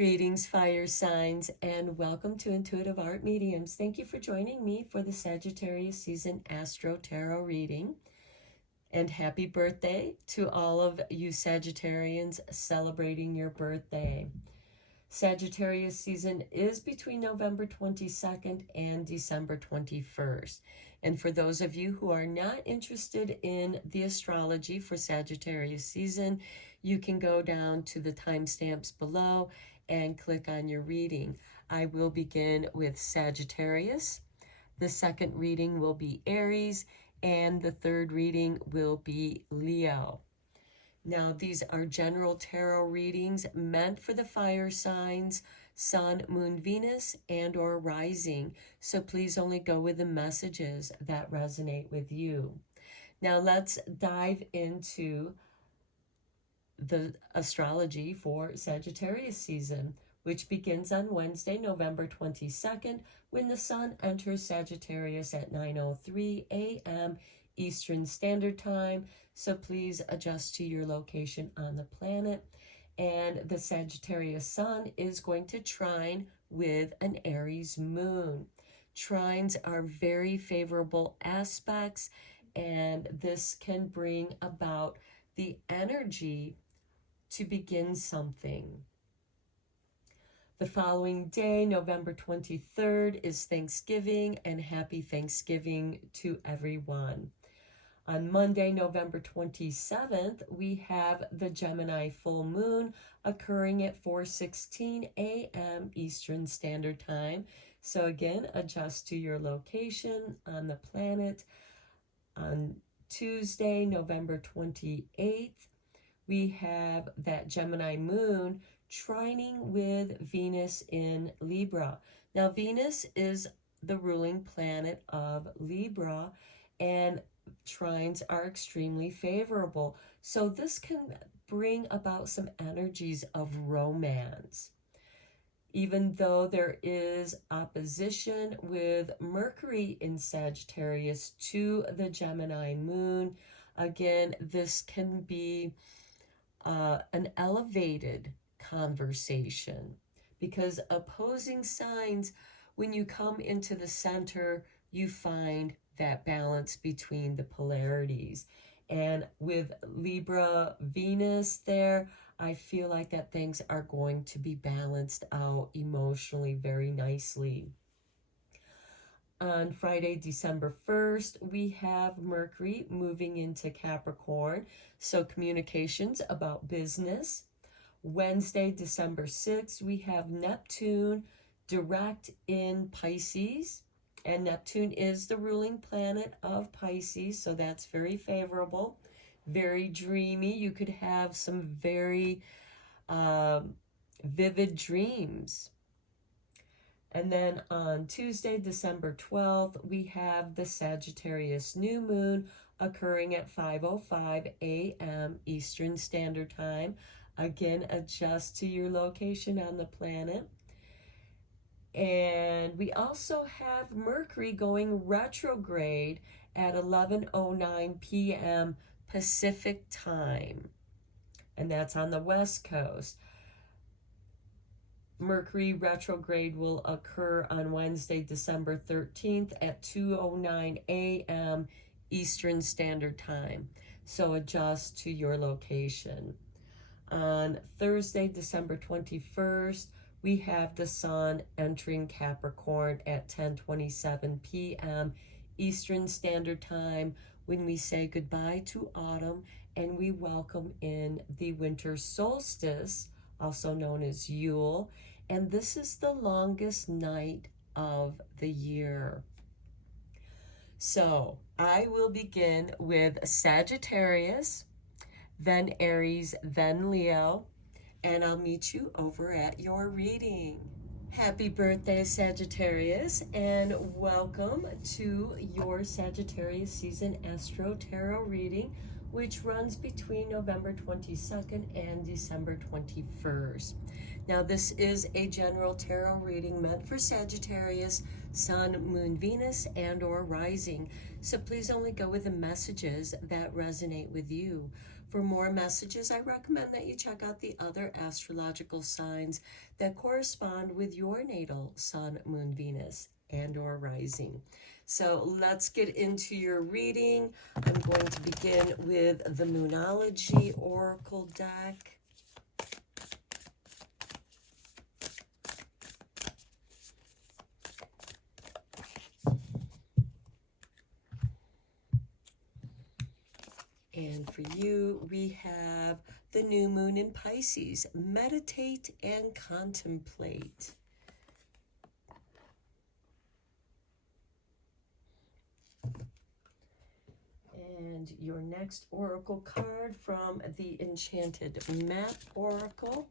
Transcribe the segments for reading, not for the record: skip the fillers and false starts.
Greetings, fire signs, and welcome to Intuitive Art Mediums. Thank you for joining me for the Sagittarius season Astro-Tarot reading. And happy birthday to all of you Sagittarians celebrating your birthday. Sagittarius season is between November 22nd and December 21st. And for those of you who are not interested in the astrology for Sagittarius season, you can go down to the timestamps below and click on your reading. I will begin with Sagittarius. The second reading will be Aries, and the third reading will be Leo. Now, these are general tarot readings meant for the fire signs, Sun, Moon, Venus, and or rising. So please only go with the messages that resonate with you. Now, let's dive into the astrology for Sagittarius season, which begins on Wednesday, November 22nd, when the Sun enters Sagittarius at 9:03 a.m. Eastern Standard Time. So please adjust to your location on the planet. And the Sagittarius Sun is going to trine with an Aries moon. Trines are very favorable aspects, and this can bring about the energy to begin something. The following day, November 23rd, is Thanksgiving, and happy Thanksgiving to everyone. On Monday, November 27th, we have the Gemini full moon occurring at 4:16 a.m. Eastern Standard Time. So again, adjust to your location on the planet. On Tuesday, November 28th, we have that Gemini moon trining with Venus in Libra. Now, Venus is the ruling planet of Libra, and trines are extremely favorable. So this can bring about some energies of romance. Even though there is opposition with Mercury in Sagittarius to the Gemini moon, again, this can be an elevated conversation, because opposing signs, when you come into the center, you find that balance between the polarities. And with Libra Venus there, I feel like that things are going to be balanced out emotionally very nicely. On Friday, December 1st, we have Mercury moving into Capricorn, so communications about business. Wednesday, December 6th, we have Neptune direct in Pisces, and Neptune is the ruling planet of Pisces, so that's very favorable, very dreamy. You could have some very vivid dreams. And then on Tuesday, December 12th, we have the Sagittarius new moon occurring at 5:05 a.m. Eastern Standard Time. Again, adjust to your location on the planet. And we also have Mercury going retrograde at 11:09 p.m. Pacific Time, and that's on the West Coast. Mercury retrograde will occur on Wednesday, December 13th at 2:09 a.m. Eastern Standard Time. So adjust to your location. On Thursday, December 21st, we have the Sun entering Capricorn at 10:27 p.m. Eastern Standard Time, when we say goodbye to autumn and we welcome in the winter solstice, also known as Yule. And this is the longest night of the year. So I will begin with Sagittarius, then Aries, then Leo, and I'll meet you over at your reading. Happy birthday, Sagittarius, and welcome to your Sagittarius season Astro-Tarot reading, which runs between November 22nd and December 21st. Now, this is a general tarot reading meant for Sagittarius, Sun, Moon, Venus, and or rising. So please only go with the messages that resonate with you. For more messages, I recommend that you check out the other astrological signs that correspond with your natal Sun, Moon, Venus, and or rising. So let's get into your reading. I'm going to begin with the Moonology Oracle deck. And for you, we have the new moon in Pisces. Meditate and contemplate. And your next oracle card from the Enchanted Map Oracle.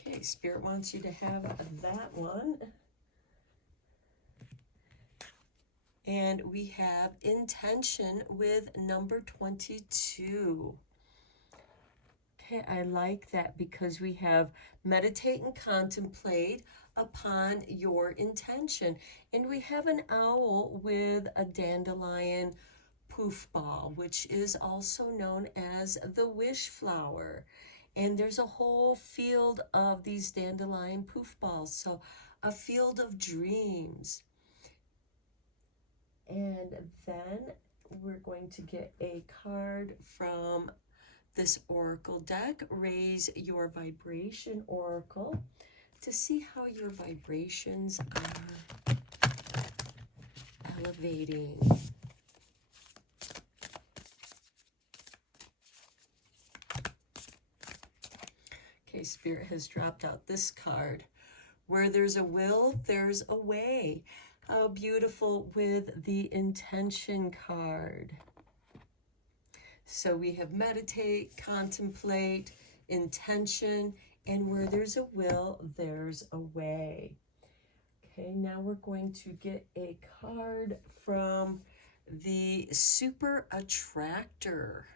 Okay, Spirit wants you to have that one. And we have intention with number 22. Okay, I like that because we have meditate and contemplate upon your intention. And we have an owl with a dandelion poof ball, which is also known as the wish flower. And there's a whole field of these dandelion poof balls. So a field of dreams. And then we're going to get a card from this oracle deck, Raise Your Vibration Oracle, to see how your vibrations are elevating. Okay, Spirit has dropped out this card. Where there's a will, there's a way. How beautiful with the intention card. So we have meditate, contemplate, intention, and where there's a will, there's a way. Okay, now we're going to get a card from the Super Attractor.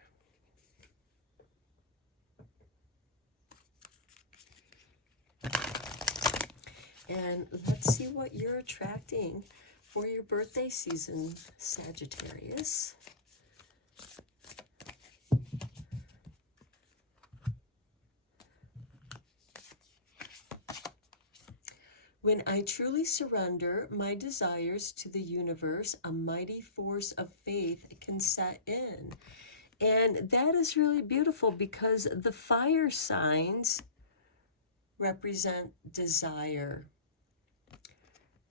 And let's see what you're attracting for your birthday season, Sagittarius. When I truly surrender my desires to the universe, a mighty force of faith can set in. And that is really beautiful because the fire signs represent desire.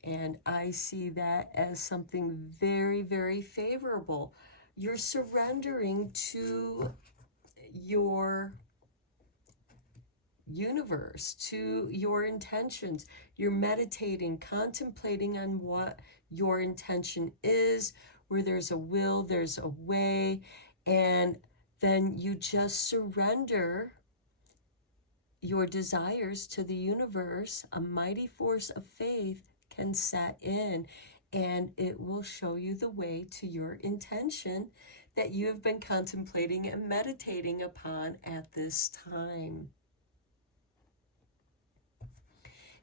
And I see that as something very, very favorable. You're surrendering to your universe, to your intentions. You're meditating, contemplating on what your intention is. Where there's a will, there's a way. And then you just surrender your desires to the universe. A mighty force of faith can set in, and it will show you the way to your intention that you have been contemplating and meditating upon at this time.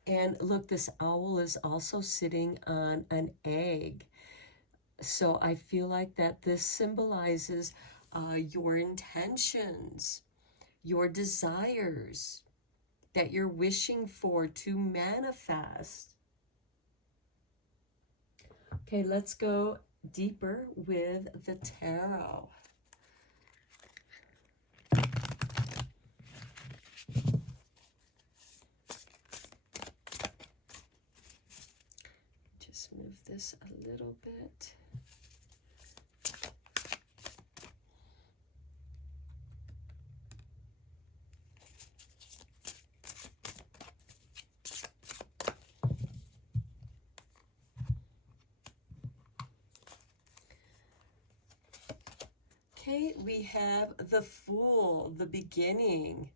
And look, this owl is also sitting on an egg. So I feel like that this symbolizes your intentions, your desires that you're wishing for to manifest. Okay, let's go deeper with the tarot. Just move this a little bit. Okay, we have the Fool, the beginning.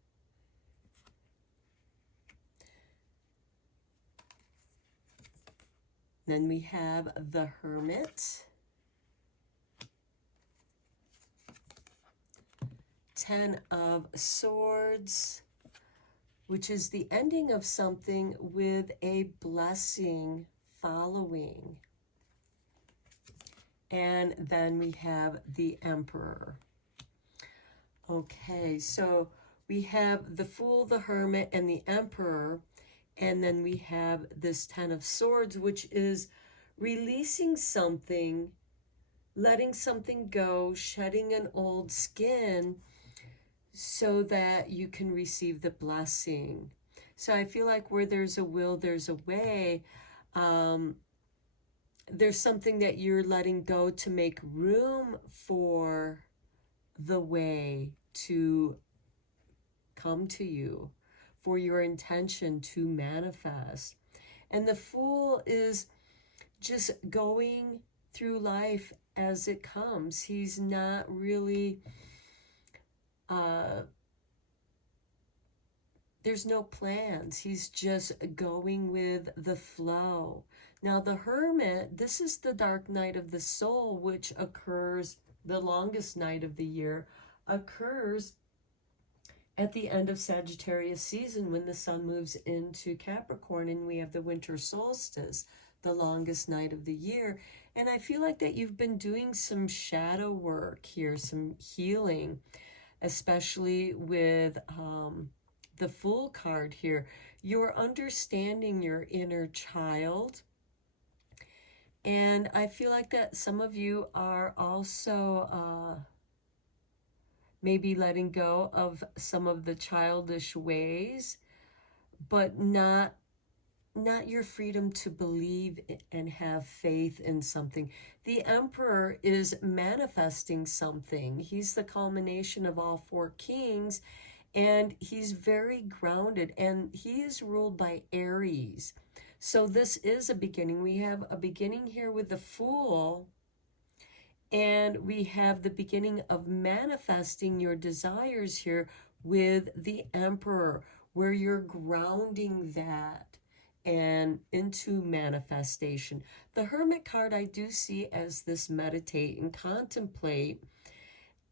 Then we have the Hermit. 10 of Swords, which is the ending of something with a blessing following. And then we have the Emperor. Okay, so we have the Fool, the Hermit, and the Emperor. And then we have this Ten of Swords, which is releasing something, letting something go, shedding an old skin so that you can receive the blessing. So I feel like where there's a will, there's a way. There's something that you're letting go to make room for the way to come to you, for your intention to manifest. And the Fool is just going through life as it comes. He's not really, there's no plans. He's just going with the flow. Now the Hermit, this is the dark night of the soul, which occurs, the longest night of the year, occurs at the end of Sagittarius season when the sun moves into Capricorn and we have the winter solstice, the longest night of the year. And I feel like that you've been doing some shadow work here, some healing, especially with the Fool card here. You're understanding your inner child. And I feel like that some of you are also maybe letting go of some of the childish ways, but not your freedom to believe and have faith in something. The Emperor is manifesting something. He's the culmination of all four kings, and he's very grounded, and he is ruled by Aries. So this is a beginning. We have a beginning here with the Fool, and we have the beginning of manifesting your desires here with the Emperor, where you're grounding that and into manifestation. The Hermit card I do see as this meditate and contemplate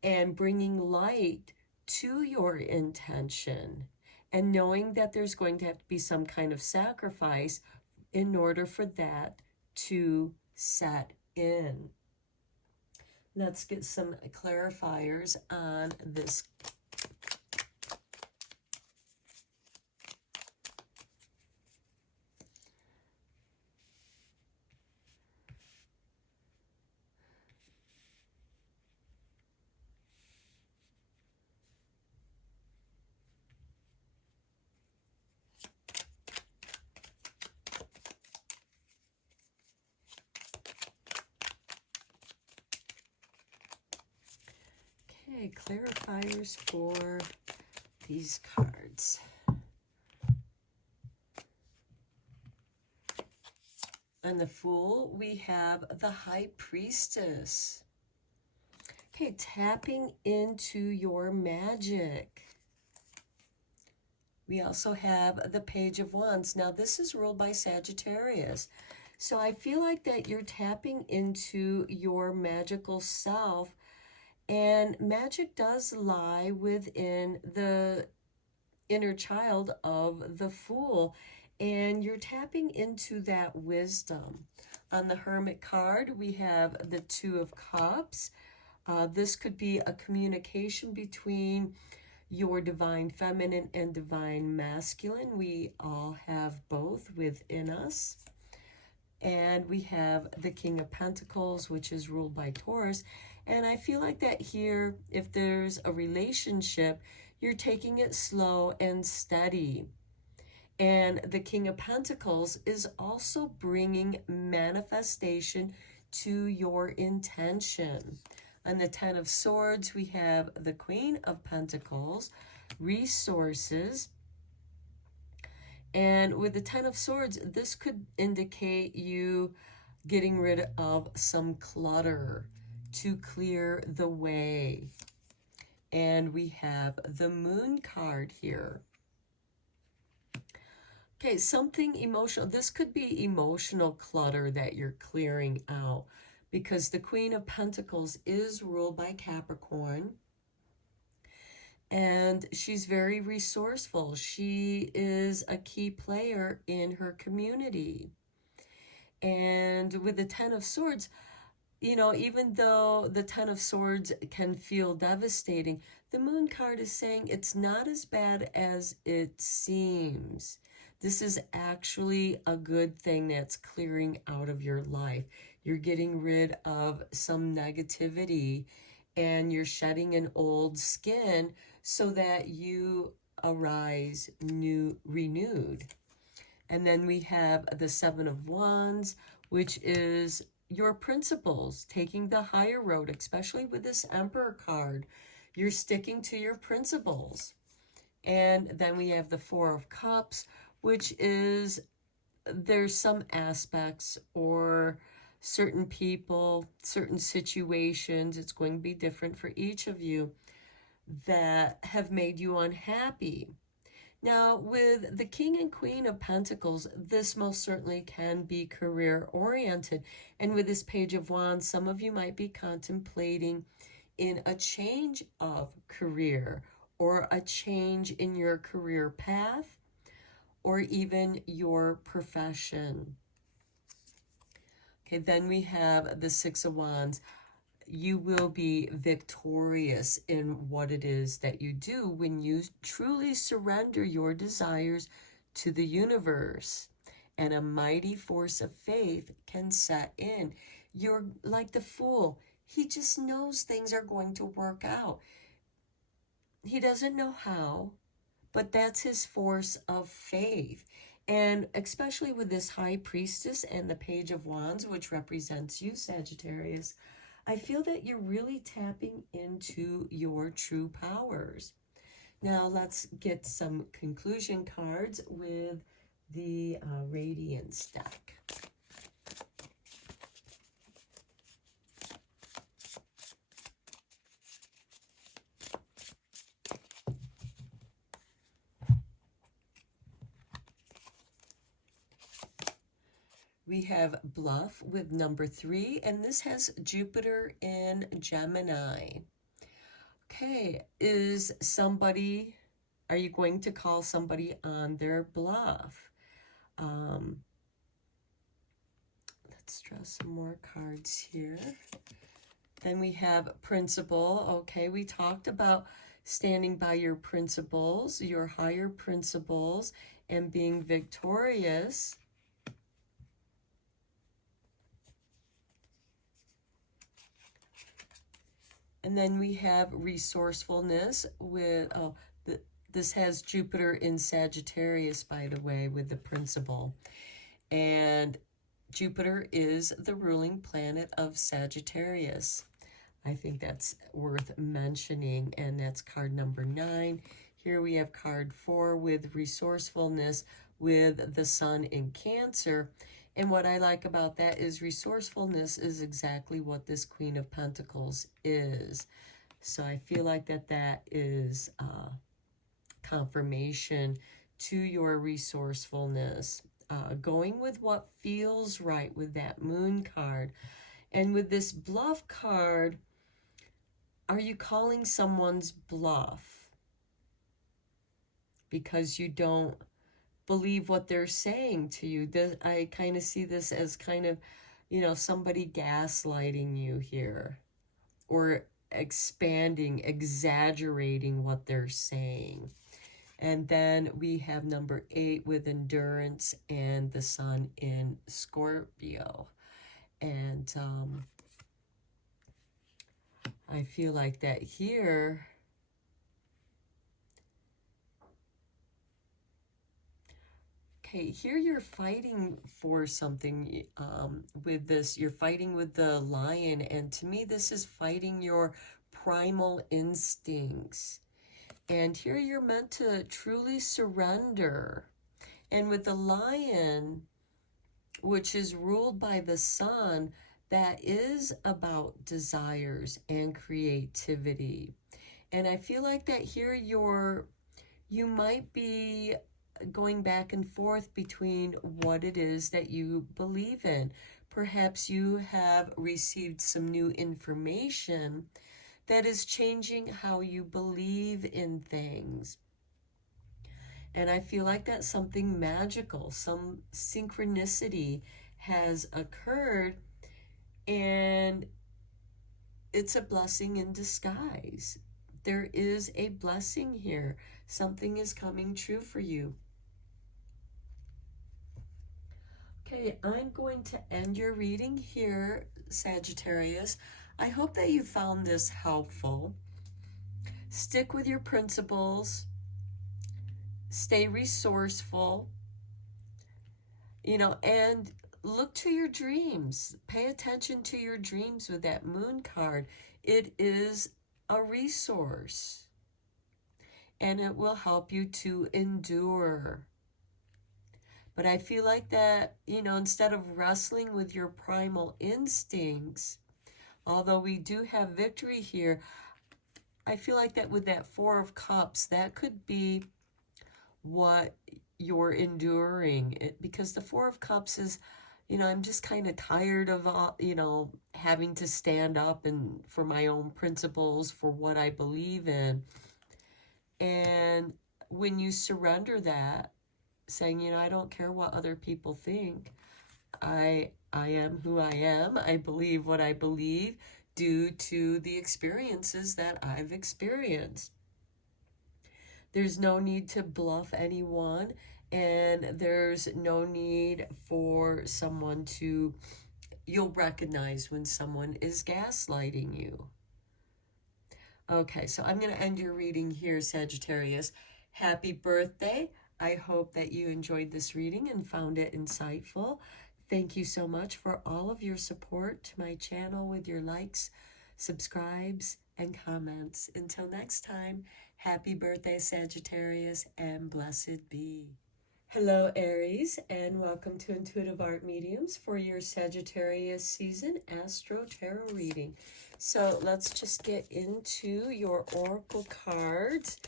and bringing light to your intention, and knowing that there's going to have to be some kind of sacrifice in order for that to set in. Let's get some clarifiers on this. Okay, clarifiers for these cards. On the Fool, we have the High Priestess. Okay, tapping into your magic. We also have the Page of Wands. Now, this is ruled by Sagittarius. So I feel like that you're tapping into your magical self, and magic does lie within the inner child of the Fool, and you're tapping into that wisdom. On the Hermit card, we have the Two of Cups. This could be a communication between your divine feminine and divine masculine. We all have both within us. And we have the King of Pentacles, which is ruled by Taurus. And I feel like that here, if there's a relationship, you're taking it slow and steady. And the King of Pentacles is also bringing manifestation to your intention. On the Ten of Swords, we have the Queen of Pentacles, resources. And with the Ten of Swords, this could indicate you getting rid of some clutter to clear the way. And we have the Moon card here. Okay, something emotional. This could be emotional clutter that you're clearing out, because the Queen of Pentacles is ruled by Capricorn. And she's very resourceful. She is a key player in her community. And with the Ten of Swords, you know, even though the Ten of Swords can feel devastating, the Moon card is saying it's not as bad as it seems. This is actually a good thing that's clearing out of your life. You're getting rid of some negativity and you're shedding an old skin so that you arise renewed. And then we have the Seven of Wands, which is your principles, taking the higher road, especially with this Emperor card. You're sticking to your principles. And then we have the Four of Cups, which is there's some aspects or certain people, certain situations, it's going to be different for each of you, that have made you unhappy. Now, with the King and Queen of Pentacles, this most certainly can be career-oriented. And with this Page of Wands, some of you might be contemplating in a change of career or a change in your career path or even your profession. Okay, then we have the Six of Wands. You will be victorious in what it is that you do when you truly surrender your desires to the universe. And a mighty force of faith can set in. You're like the Fool. He just knows things are going to work out. He doesn't know how, but that's his force of faith. And especially with this High Priestess and the Page of Wands, which represents you, Sagittarius, I feel that you're really tapping into your true powers. Now let's get some conclusion cards with the Radiance deck. We have Bluff with number 3, and this has Jupiter in Gemini. Okay, are you going to call somebody on their bluff? Let's draw some more cards here. Then we have Principle. Okay, we talked about standing by your principles, your higher principles, and being victorious. And then we have resourcefulness with, this has Jupiter in Sagittarius, by the way, with the principle. And Jupiter is the ruling planet of Sagittarius. I think that's worth mentioning, and that's card number 9. Here we have card 4 with resourcefulness with the Sun in Cancer. And what I like about that is resourcefulness is exactly what this Queen of Pentacles is. So I feel like that is confirmation to your resourcefulness. Going with what feels right with that Moon card. And with this Bluff card, are you calling someone's bluff because you don't believe what they're saying to you? I kind of see this as kind of, somebody gaslighting you here, or expanding, exaggerating what they're saying. And then we have number 8 with Endurance and the Sun in Scorpio. And I feel like that here, okay, here you're fighting for something with this. You're fighting with the Lion, and to me this is fighting your primal instincts. And here you're meant to truly surrender. And with the Lion, which is ruled by the Sun, that is about desires and creativity. And I feel like that here you might be going back and forth between what it is that you believe in. Perhaps you have received some new information that is changing how you believe in things. And I feel like that's something magical, some synchronicity has occurred And it's a blessing in disguise. There is a blessing here. Something is coming true for you. Okay, I'm going to end your reading here, Sagittarius. I hope that you found this helpful. Stick with your principles. Stay resourceful, and look to your dreams. Pay attention to your dreams with that moon card. It is a resource, and it will help you to endure. But I feel like that, instead of wrestling with your primal instincts, although we do have victory here, I feel like that with that Four of Cups, that could be what you're enduring. Because the Four of Cups is, I'm just kind of tired of, having to stand up and for my own principles, for what I believe in. And when you surrender that, saying, I don't care what other people think. I am who I am. I believe what I believe due to the experiences that I've experienced. There's no need to bluff anyone, and there's no need for someone to, you'll recognize when someone is gaslighting you. Okay, so I'm going to end your reading here, Sagittarius. Happy birthday. I hope that you enjoyed this reading and found it insightful. Thank you so much for all of your support to my channel with your likes, subscribes, and comments. Until next time, happy birthday, Sagittarius, and blessed be. Hello, Aries, and welcome to Intuitive Art Mediums for your Sagittarius season Astro-Tarot reading. So let's just get into your oracle cards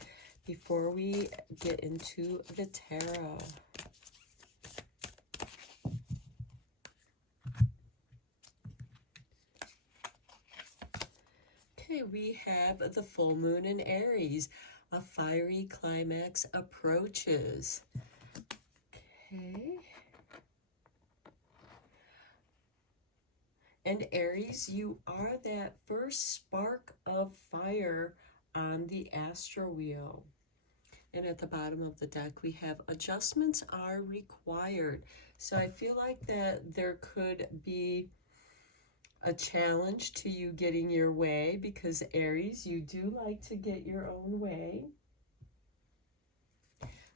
before we get into the tarot. Okay, we have the full moon in Aries. A fiery climax approaches. Okay. And Aries, you are that first spark of fire on the astro wheel. And at the bottom of the deck, we have adjustments are required. So I feel like that there could be a challenge to you getting your way, because Aries, you do like to get your own way.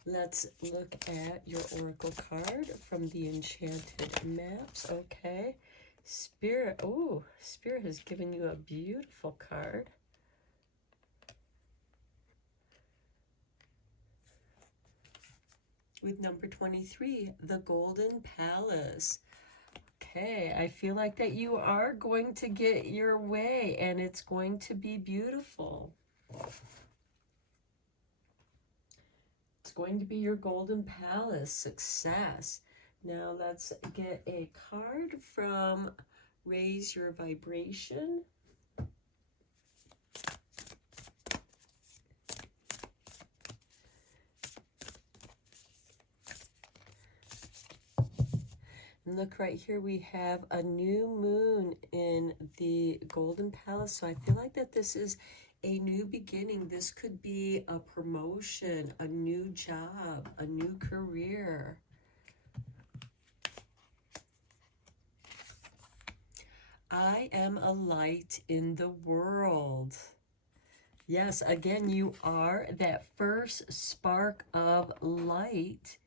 Let's look at your oracle card from the Enchanted Maps. Okay. Spirit. Oh, Spirit has given you a beautiful card. With number 23, the Golden Palace. Okay, I feel like that you are going to get your way, and it's going to be beautiful. It's going to be your Golden Palace success. Now let's get a card from Raise Your Vibration. And look right here, we have a new moon in the Golden Palace. So I feel like that this is a new beginning. This could be a promotion, a new job, a new career. I am a light in the world. Yes, again, you are that first spark of light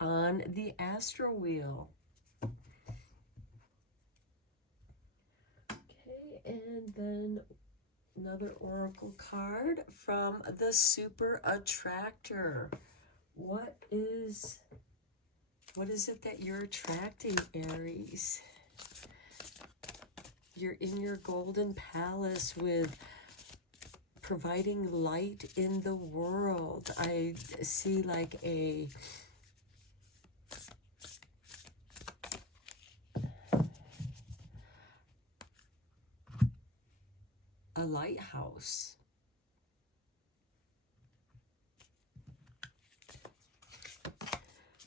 on the astro wheel. Okay, and then another oracle card from the Super Attractor. What is it that you're attracting, Aries? You're in your Golden Palace with providing light in the world. I see like a lighthouse.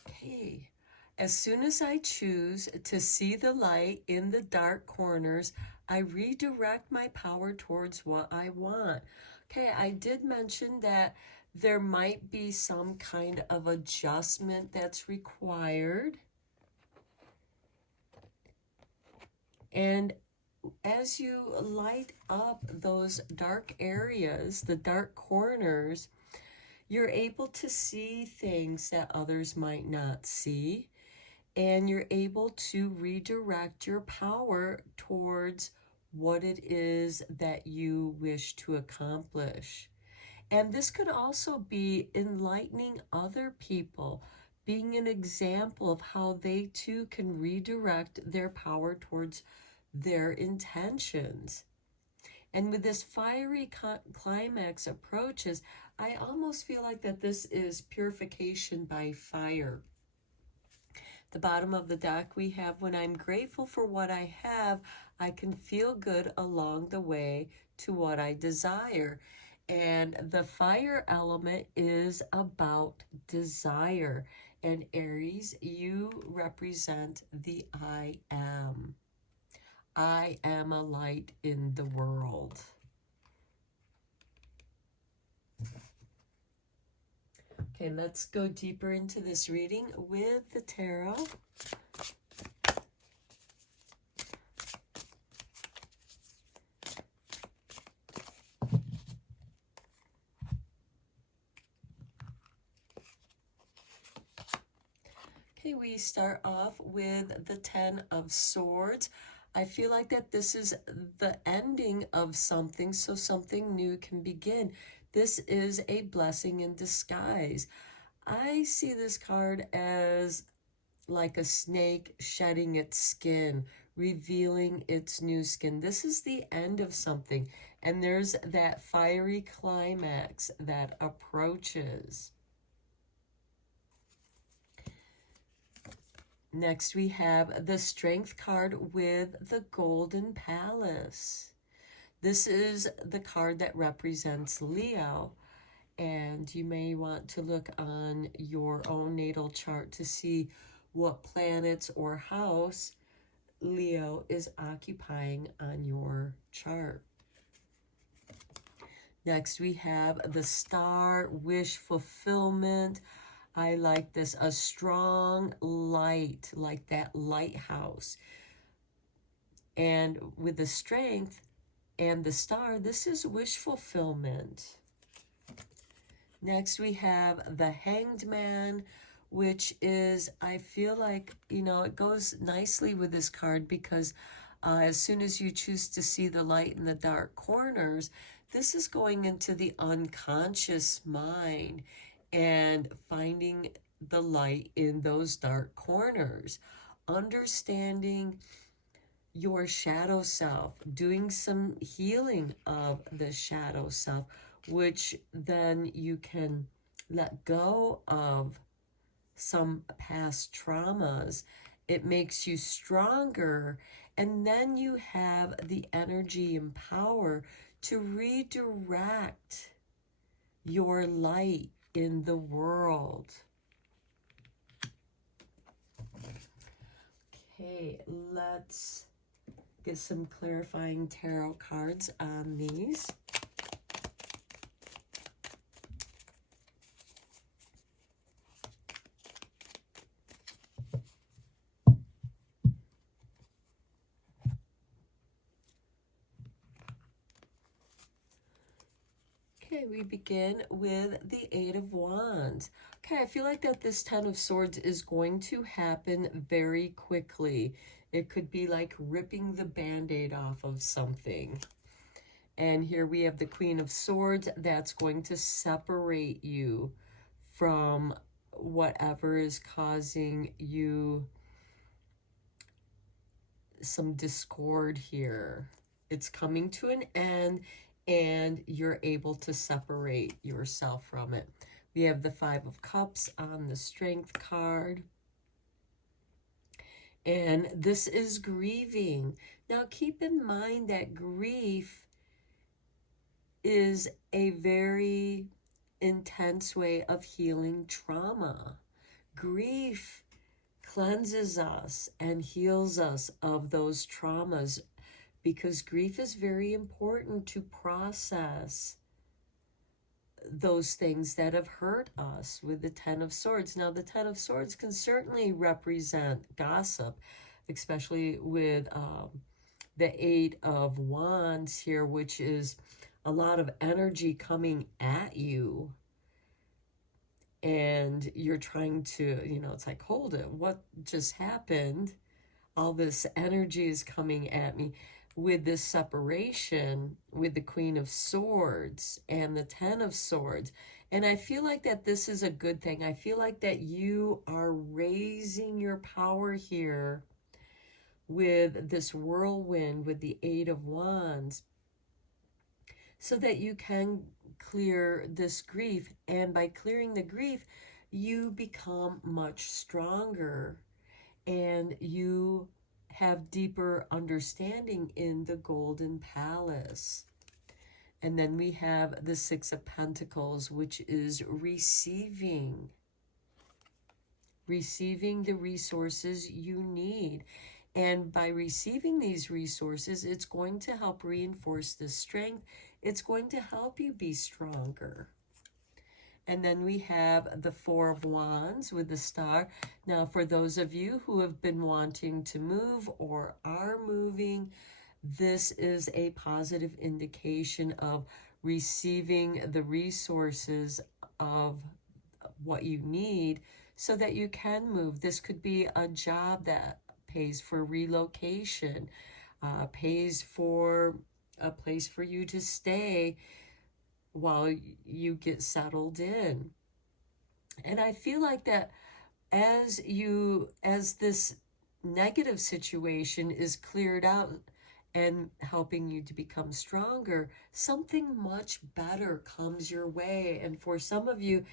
Okay, As soon as I choose to see the light in the dark corners, I redirect my power towards what I want. Okay, I did mention that there might be some kind of adjustment that's required. And as you light up those dark areas, the dark corners, you're able to see things that others might not see. And you're able to redirect your power towards what it is that you wish to accomplish. And this could also be enlightening other people, being an example of how they too can redirect their power towards their intentions. And with this fiery climax approaches, I almost feel like that this is purification by fire. The bottom of the deck we have, when I'm grateful for what I have, I can feel good along the way to what I desire. And the fire element is about desire. And Aries, you represent the I am. I am a light in the world. Okay, let's go deeper into this reading with the tarot. Okay, we start off with the 10 of Swords. I feel like that this is the ending of something, so something new can begin. This is a blessing in disguise. I see this card as like a snake shedding its skin, revealing its new skin. This is the end of something, and there's that fiery climax that approaches. Next, we have the Strength card with the Golden Palace. This is the card that represents Leo, and you may want to look on your own natal chart to see what planets or house Leo is occupying on your chart. Next, we have the Star, wish fulfillment. I like this, a strong light, like that lighthouse. And with the Strength and the Star, this is wish fulfillment. Next, we have the Hanged Man, which is, I feel like, you know, it goes nicely with this card because as soon as you choose to see the light in the dark corners, this is going into the unconscious mind and finding the light in those dark corners, understanding your shadow self, doing some healing of the shadow self, which then you can let go of some past traumas. It makes you stronger, and then you have the energy and power to redirect your light in the world. Okay, let's get some clarifying tarot cards on these. Okay, we begin with the Eight of Wands. Okay, I feel like that this Ten of Swords is going to happen very quickly. It could be like ripping the Band-Aid off of something. And here we have the Queen of Swords. That's going to separate you from whatever is causing you some discord here. It's coming to an end, and you're able to separate yourself from it. We have the Five of Cups on the Strength card. And this is grieving. Now, keep in mind that grief is a very intense way of healing trauma. Grief cleanses us and heals us of those traumas, because grief is very important to process those things that have hurt us with the Ten of Swords. Now, the Ten of Swords can certainly represent gossip, especially with the Eight of Wands here, which is a lot of energy coming at you. And you're trying to, you know, it's like, hold it, what just happened? All this energy is coming at me. With this separation with the Queen of Swords and the Ten of Swords. And I feel like that this is a good thing. I feel like that you are raising your power here with this whirlwind, with the Eight of Wands, so that you can clear this grief. And by clearing the grief, you become much stronger, and you have deeper understanding in the Golden Palace. And then we have the Six of Pentacles, which is receiving the resources you need. And by receiving these resources, it's going to help reinforce the strength. It's going to help you be stronger. And then we have the Four of Wands with the Star. Now, for those of you who have been wanting to move or are moving, this is a positive indication of receiving the resources of what you need so that you can move. This could be a job that pays for relocation, pays for a place for you to stay while you get settled in. And I feel like that as this negative situation is cleared out and helping you to become stronger, something much better comes your way. And for some of you,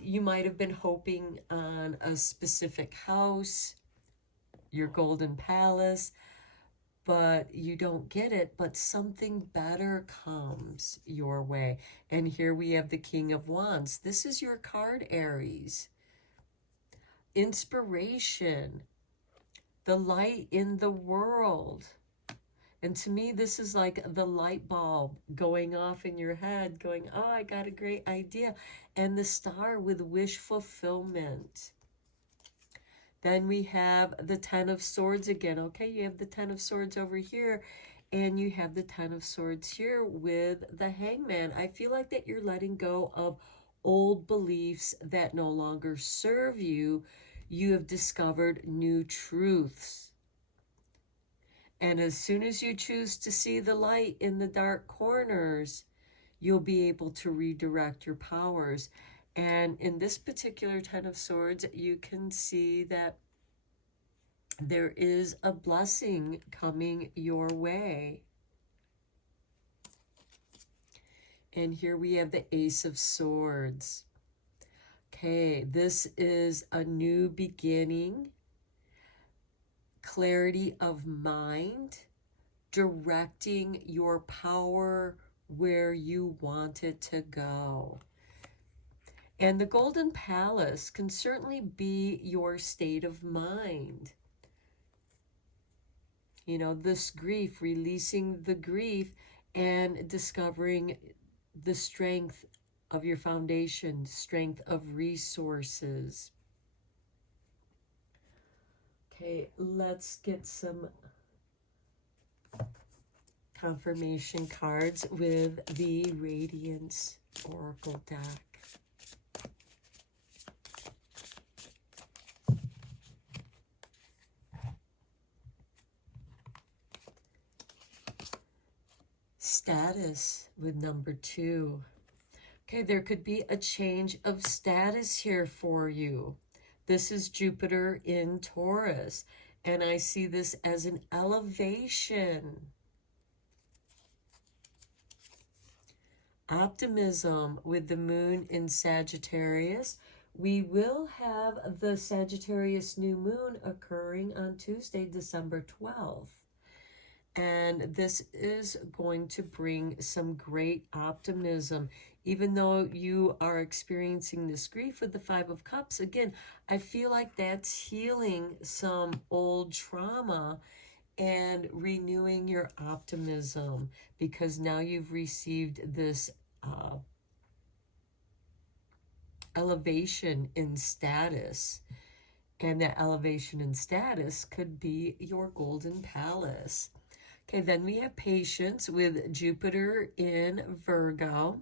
you might have been hoping on a specific house, your Golden Palace, but you don't get it, but something better comes your way. And here we have the King of Wands. This is your card, Aries. Inspiration, the light in the world. And to me, this is like the light bulb going off in your head, going, oh, I got a great idea. And the Star with wish fulfillment. Then we have the Ten of Swords again. Okay, you have the Ten of Swords over here, and you have the Ten of Swords here with the Hangman. I feel like that you're letting go of old beliefs that no longer serve you. You have discovered new truths. And as soon as you choose to see the light in the dark corners, you'll be able to redirect your powers. And in this particular Ten of Swords, you can see that there is a blessing coming your way. And here we have the Ace of Swords. Okay, this is a new beginning, clarity of mind, directing your power where you want it to go. And the Golden Palace can certainly be your state of mind. You know, this grief, releasing the grief and discovering the strength of your foundation, strength of resources. Okay, let's get some confirmation cards with the Radiance Oracle deck. Status with number 2. Okay, there could be a change of status here for you. This is Jupiter in Taurus, and I see this as an elevation. Optimism with the moon in Sagittarius. We will have the Sagittarius new moon occurring on Tuesday, December 12th. And this is going to bring some great optimism Even though you are experiencing this grief with the Five of Cups, again, I feel like that's healing some old trauma and renewing your optimism, because now you've received this elevation in status. And that elevation in status could be your golden palace. Okay, then we have patience with Jupiter in Virgo.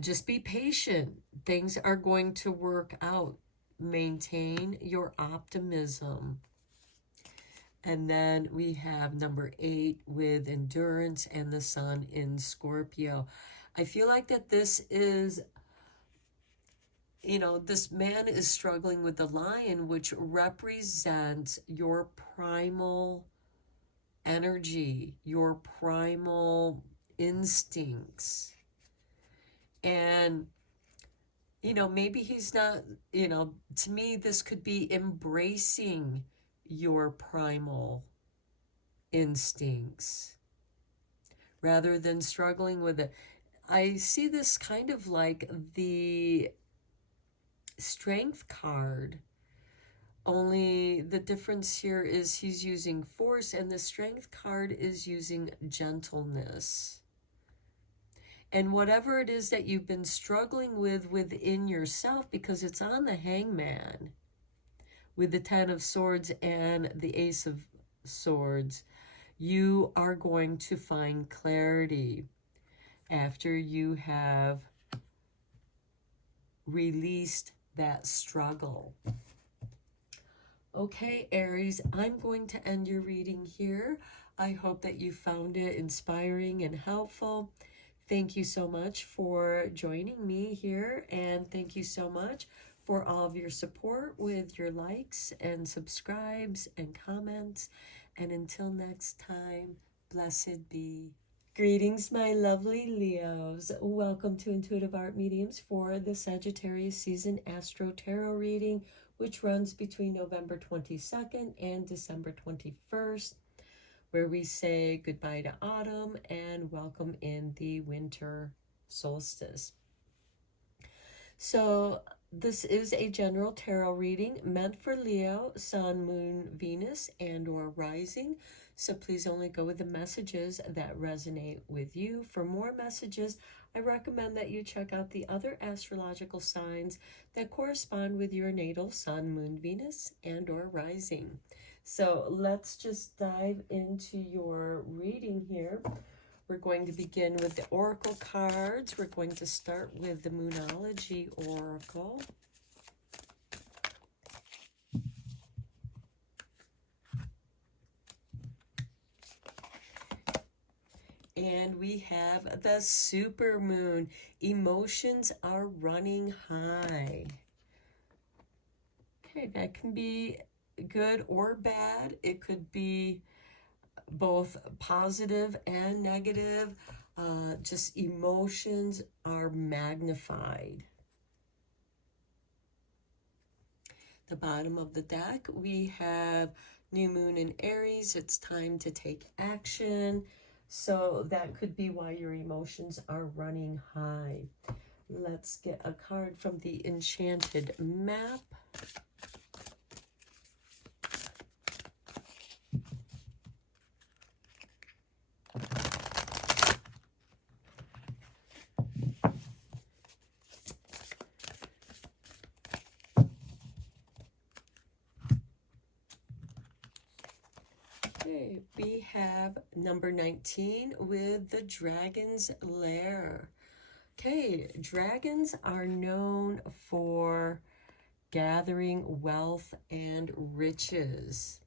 Just be patient. Things are going to work out. Maintain your optimism. And then we have number 8 with endurance and the sun in Scorpio. I feel like that this is, you know, this man is struggling with the lion, which represents your primal energy, your primal instincts. And, you know, maybe he's not, you know, to me, this could be embracing your primal instincts rather than struggling with it. I see this kind of like the Strength card, only the difference here is he's using force, and the Strength card is using gentleness. And whatever it is that you've been struggling with within yourself, because it's on the Hangman with the Ten of Swords and the Ace of Swords, you are going to find clarity after you have released that struggle. Okay, Aries, I'm going to end your reading here. I hope that you found it inspiring and helpful. Thank you so much for joining me here, and thank you so much for all of your support with your likes and subscribes and comments. And until next time, blessed be. Greetings, my lovely Leos. Welcome to Intuitive Art Mediums for the Sagittarius Season Astro Tarot reading, which runs between November 22nd and December 21st, where we say goodbye to autumn and welcome in the winter solstice. So this is a general tarot reading meant for Leo, Sun, Moon, Venus, and or rising. So please only go with the messages that resonate with you. For more messages, I recommend that you check out the other astrological signs that correspond with your natal Sun, Moon, Venus, and or rising. So let's just dive into your reading here. We're going to begin with the Oracle cards. We're going to start with the Moonology Oracle. And we have the super moon. Emotions are running high. Okay, that can be good or bad. It could be both positive and negative. Just emotions are magnified. The bottom of the deck, we have new moon in Aries. It's time to take action. So that could be why your emotions are running high. Let's get a card from the Enchanted Map. Okay, we have number 19 with the Dragon's Lair. Okay, dragons are known for gathering wealth and riches.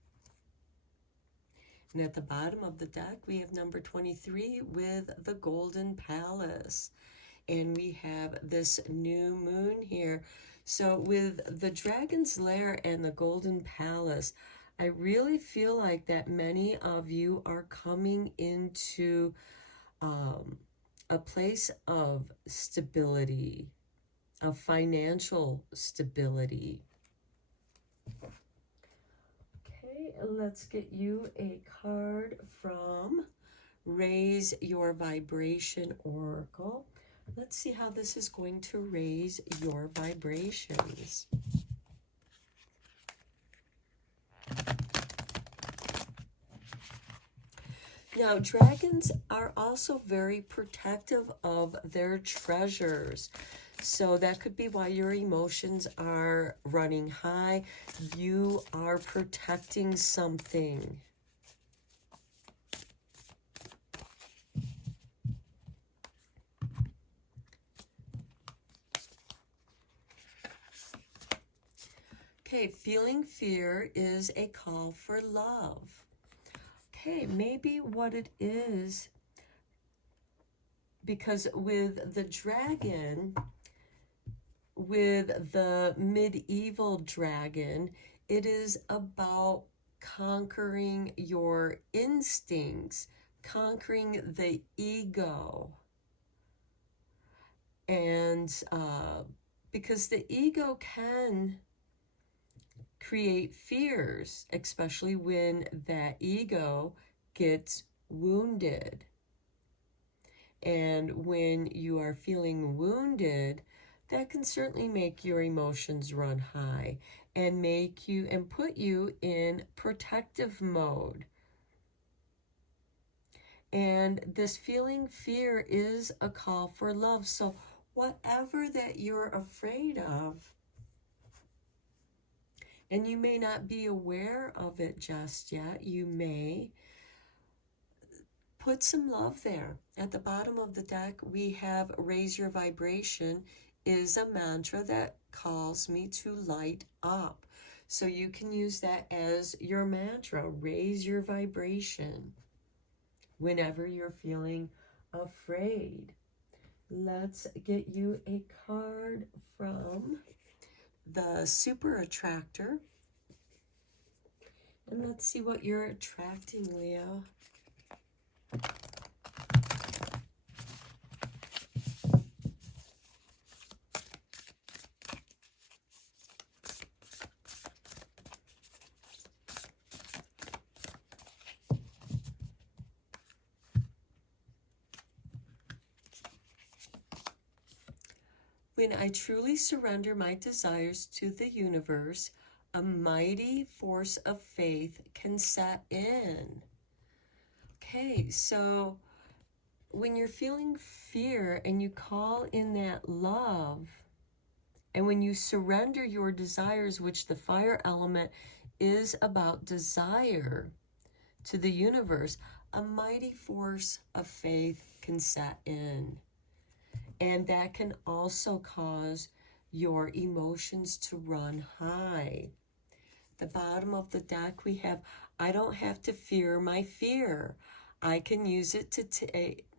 And at the bottom of the deck, we have number 23 with the Golden Palace. And we have this new moon here. So with the Dragon's Lair and the Golden Palace, I really feel like that many of you are coming into a place of stability, of financial stability. Okay, let's get you a card from Raise Your Vibration Oracle. Let's see how this is going to raise your vibrations. Now, dragons are also very protective of their treasures. So that could be why your emotions are running high. You are protecting something. Okay, feeling fear is a call for love. Okay, maybe what it is, because with the dragon, with the medieval dragon, it is about conquering your instincts, conquering the ego. And because the ego can create fears, especially when that ego gets wounded. And when you are feeling wounded, that can certainly make your emotions run high and make you and put you in protective mode. And this feeling fear is a call for love. So whatever that you're afraid of, and you may not be aware of it just yet, you may put some love there. At the bottom of the deck, we have Raise Your Vibration is a mantra that calls me to light up. So you can use that as your mantra, raise your vibration, whenever you're feeling afraid. Let's get you a card from the Super Attractor. And let's see what you're attracting, Leo. When I truly surrender my desires to the universe, a mighty force of faith can set in. Okay, so when you're feeling fear and you call in that love, and when you surrender your desires, which the fire element is about desire, to the universe, a mighty force of faith can set in. And that can also cause your emotions to run high. The bottom of the deck, we have, I don't have to fear my fear. I can use it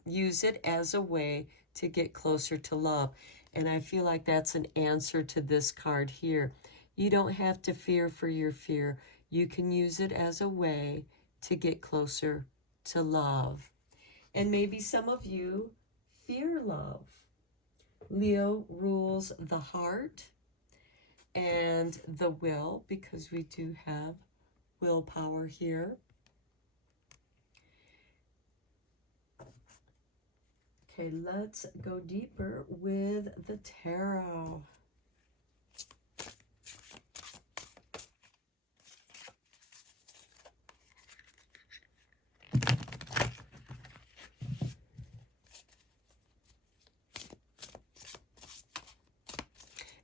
use it as a way to get closer to love. And I feel like that's an answer to this card here. You don't have to fear for your fear. You can use it as a way to get closer to love. And maybe some of you fear love. Leo rules the heart and the will, because we do have willpower here. Okay, let's go deeper with the tarot.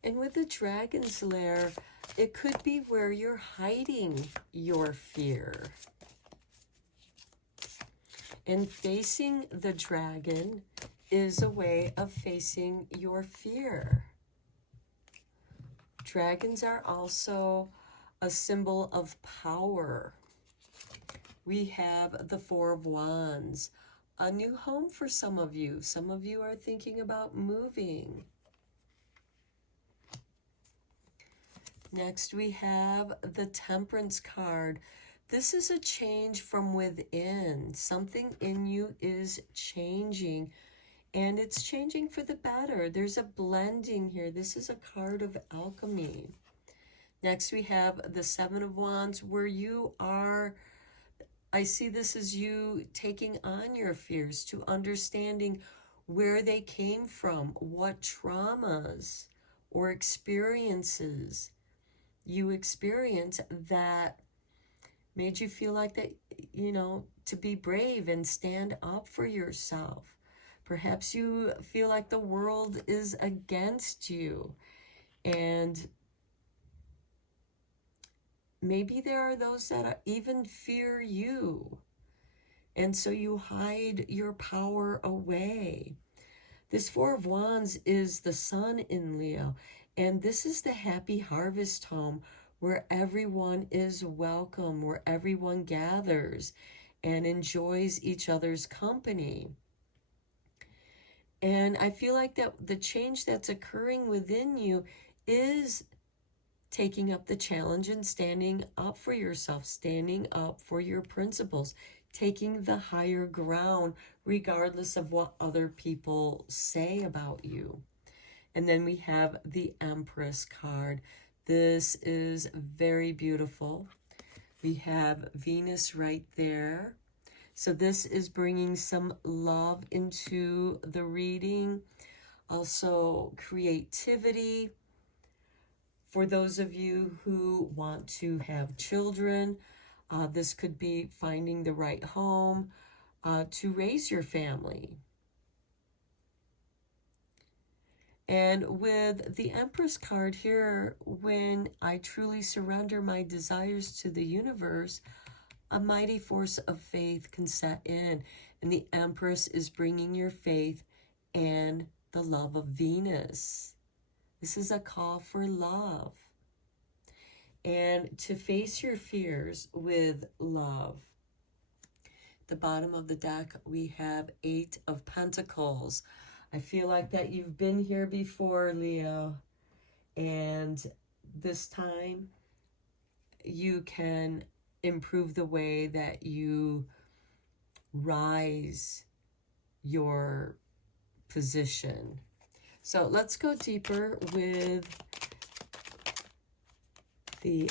And with the Dragon's Lair, it could be where you're hiding your fear. And facing the dragon is a way of facing your fear. Dragons are also a symbol of power. We have the Four of Wands, a new home for some of you. Some of you are thinking about moving. Next, we have the Temperance card. This is a change from within. Something in you is changing, and it's changing for the better. There's a blending here. This is a card of alchemy. Next, we have the Seven of Wands, where you are I see this as you taking on your fears, to understanding where they came from, what traumas or experiences you experience that made you feel like that, you know, to be brave and stand up for yourself. Perhaps you feel like the world is against you, and maybe there are those that even fear you, and so you hide your power away. This Four of Wands is the sun in Leo, and this is the happy harvest home where everyone is welcome, where everyone gathers and enjoys each other's company. And I feel like that the change that's occurring within you is taking up the challenge and standing up for yourself, standing up for your principles, taking the higher ground regardless of what other people say about you. And then we have the Empress card. This is very beautiful. We have Venus right there. So this is bringing some love into the reading. Also creativity. For those of you who want to have children, this could be finding the right home to raise your family. And with the Empress card here, when I truly surrender my desires to the universe, a mighty force of faith can set in. And the Empress is bringing your faith and the love of Venus. This is a call for love. And to face your fears with love. At the bottom of the deck, we have 8 of Pentacles. I feel like that you've been here before, Leo, and this time you can improve the way that you rise your position. So let's go deeper with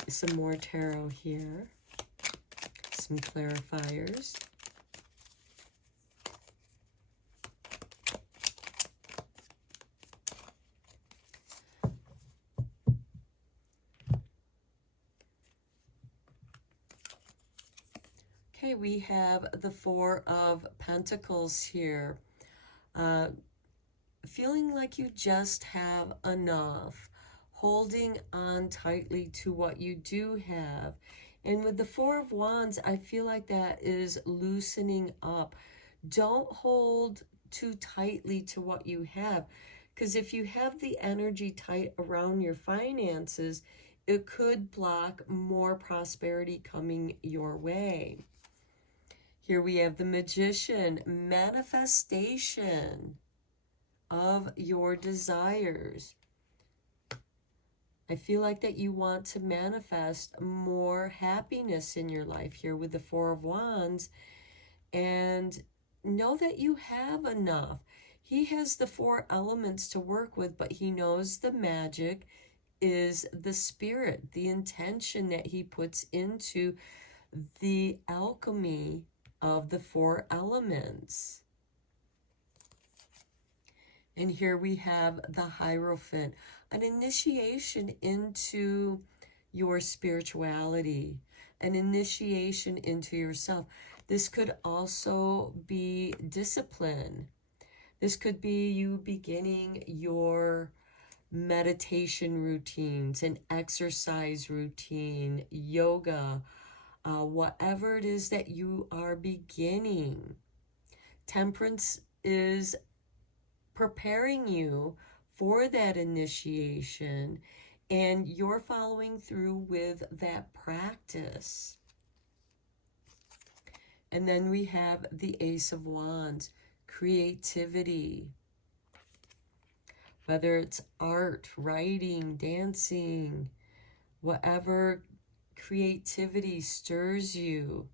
some more tarot here, some clarifiers. Okay, we have the Four of Pentacles here. Feeling like you just have enough, holding on tightly to what you do have. And with the Four of Wands, I feel like that is loosening up. Don't hold too tightly to what you have, because if you have the energy tight around your finances, it could block more prosperity coming your way. Here we have the Magician, manifestation of your desires. I feel like that you want to manifest more happiness in your life here with the Four of Wands, and know that you have enough. He has the 4 elements to work with, but he knows the magic is the spirit, the intention that he puts into the alchemy of the 4 elements. And here we have the Hierophant, an initiation into your spirituality, an initiation into yourself. This could also be discipline. This could be you beginning your meditation routines, an exercise routine, yoga, whatever it is that you are beginning. Temperance is preparing you for that initiation, and you're following through with that practice. And then we have the Ace of Wands, creativity. Whether it's art, writing, dancing, whatever creativity stirs you,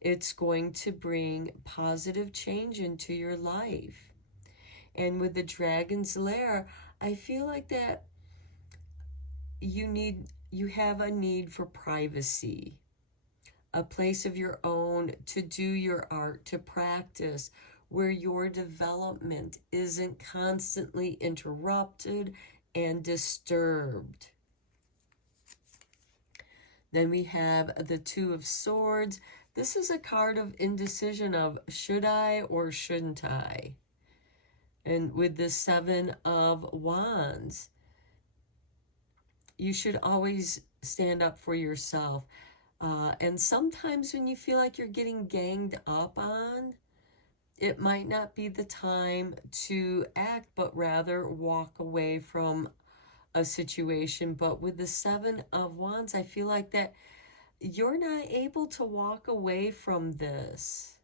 it's going to bring positive change into your life. And with the Dragon's Lair, I feel like that you have a need for privacy, a place of your own to do your art, to practice, where your development isn't constantly interrupted and disturbed. Then we have the Two of Swords. This is a card of indecision of should I or shouldn't I? And with the Seven of Wands, you should always stand up for yourself. And sometimes when you feel like you're getting ganged up on, it might not be the time to act, but rather walk away from a situation. But with the Seven of Wands, I feel like that you're not able to walk away from this.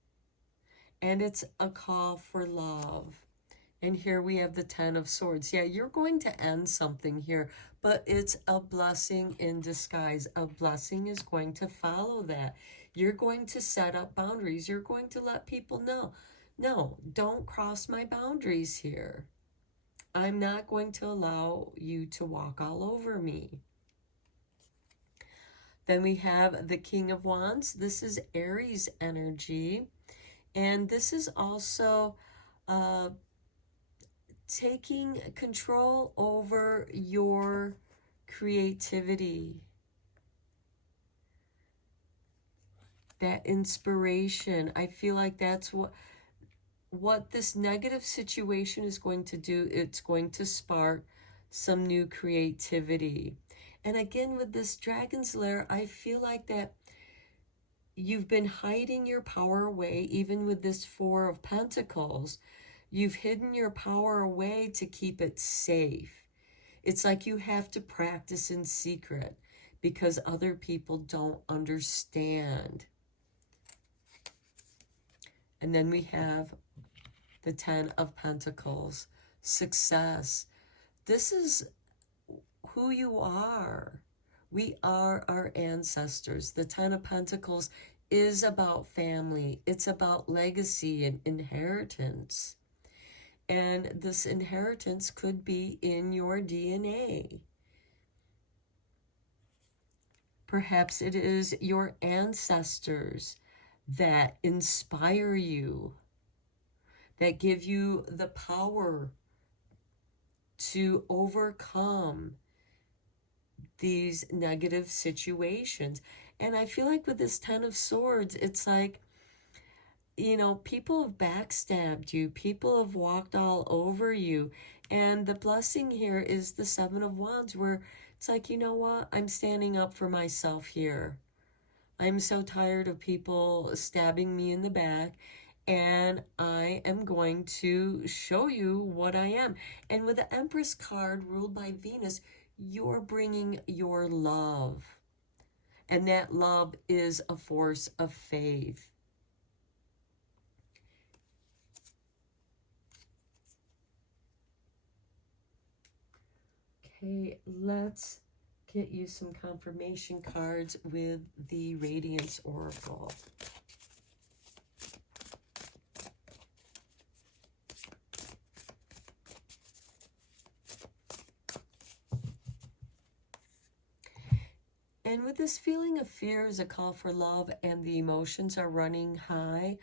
And it's a call for love. And here we have the Ten of Swords. Yeah, you're going to end something here, but it's a blessing in disguise. A blessing is going to follow that. You're going to set up boundaries. You're going to let people know, no, don't cross my boundaries here. I'm not going to allow you to walk all over me. Then we have the King of Wands. This is Aries energy. And this is also taking control over your creativity, that inspiration. I feel like that's what this negative situation is going to do. It's going to spark some new creativity. And again, with this Dragon's Lair, I feel like that you've been hiding your power away. Even with this Four of Pentacles, you've hidden your power away to keep it safe. It's like you have to practice in secret because other people don't understand. And then we have the Ten of Pentacles, success. This is who you are. We are our ancestors. The Ten of Pentacles is about family. It's about legacy and inheritance. And this inheritance could be in your DNA. Perhaps it is your ancestors that inspire you, that give you the power to overcome these negative situations. And I feel like with this Ten of Swords, it's like, you know, people have backstabbed you. People have walked all over you. And the blessing here is the Seven of Wands, where it's like, you know what? I'm standing up for myself here. I'm so tired of people stabbing me in the back. And I am going to show you what I am. And with the Empress card ruled by Venus, you're bringing your love. And that love is a force of faith. Okay, let's get you some confirmation cards with the Radiance Oracle. And with this feeling of fear is a call for love and the emotions are running high,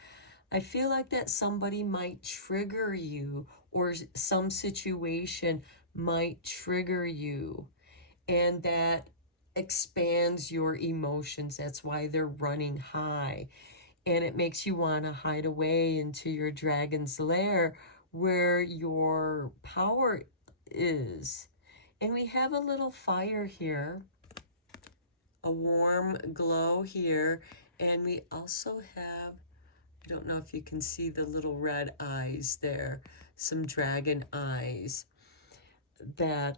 I feel like that somebody might trigger you, or some situation might trigger you, and that expands your emotions. That's why they're running high. And it makes you want to hide away into your dragon's lair where your power is. And we have a little fire here, a warm glow here. And we also have, I don't know if you can see the little red eyes there, some dragon eyes, that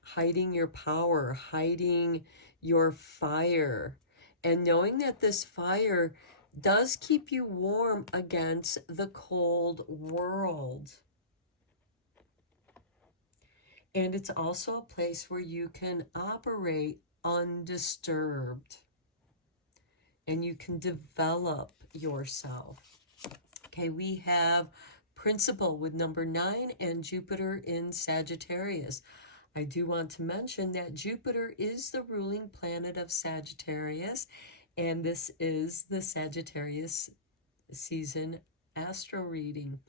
hiding your power, hiding your fire, and knowing that this fire does keep you warm against the cold world. And it's also a place where you can operate undisturbed and you can develop yourself. Okay, we have Principle with number 9 and Jupiter in Sagittarius. I do want to mention that Jupiter is the ruling planet of Sagittarius, and this is the Sagittarius season astro reading.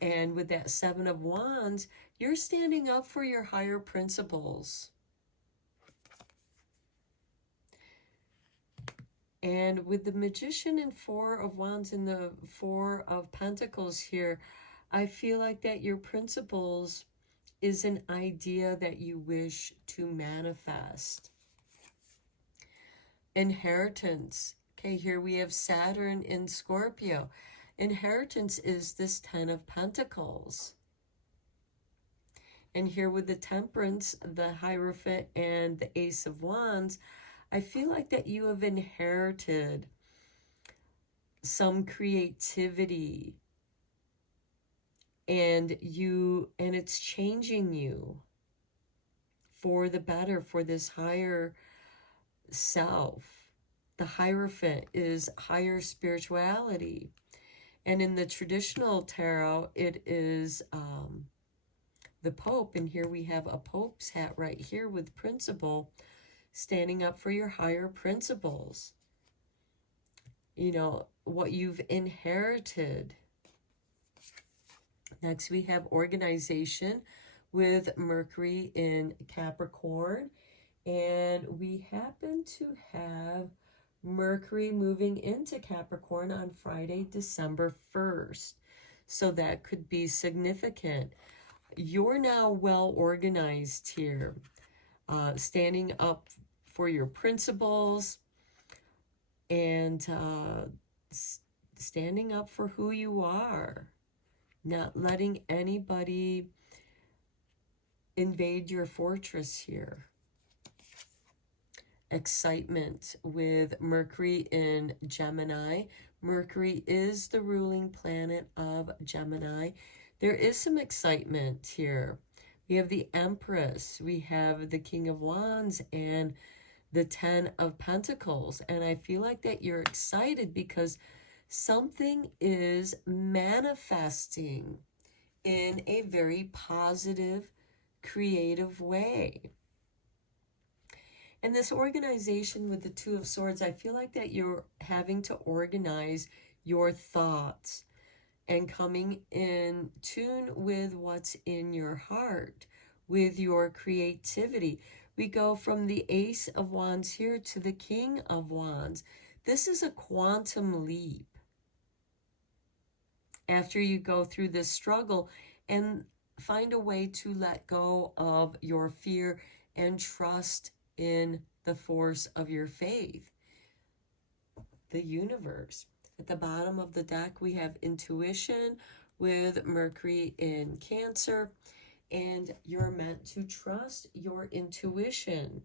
And with that Seven of Wands, you're standing up for your higher principles. And with the Magician and Four of Wands and the Four of Pentacles here, I feel like that your principles is an idea that you wish to manifest. Inheritance. Okay, here we have Saturn in Scorpio. Inheritance is this Ten of Pentacles. And here with the Temperance, the Hierophant, and the Ace of Wands, I feel like that you have inherited some creativity, and it's changing you for the better, for this higher self. The Hierophant is higher spirituality, and in the traditional tarot it is the Pope, and here we have a Pope's hat right here with principle, standing up for your higher principles, you know, what you've inherited. Next, we have organization with Mercury in Capricorn. And we happen to have Mercury moving into Capricorn on Friday, December 1st. So that could be significant. You're now well organized here, standing up for your principles and standing up for who you are. Not letting anybody invade your fortress here. Excitement with Mercury in Gemini. Mercury is the ruling planet of Gemini. There is some excitement here. We have the Empress. We have the King of Wands and the Ten of Pentacles. And I feel like that you're excited because something is manifesting in a very positive, creative way. And this organization with the Two of Swords, I feel like that you're having to organize your thoughts and coming in tune with what's in your heart, with your creativity. We go from the Ace of Wands here to the King of Wands. This is a quantum leap. After you go through this struggle and find a way to let go of your fear and trust in the force of your faith, the universe. At the bottom of the deck, we have intuition with Mercury in Cancer, and you're meant to trust your intuition.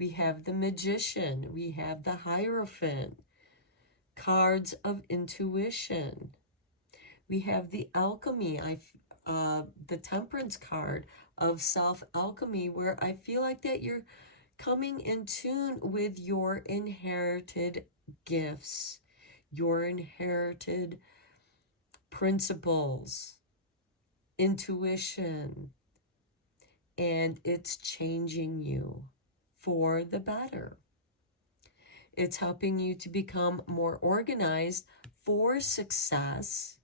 We have the Magician, we have the Hierophant, cards of intuition. We have the Alchemy, the Temperance card of self-alchemy, where I feel like that you're coming in tune with your inherited gifts, your inherited principles, intuition, and it's changing you for the better. It's helping you to become more organized for success,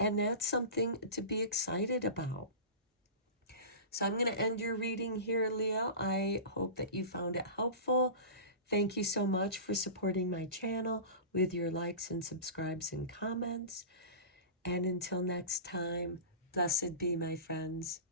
and that's something to be excited about. So I'm going to end your reading here, Leo. I hope that you found it helpful. Thank you so much for supporting my channel with your likes and subscribes and comments. And until next time, blessed be, my friends.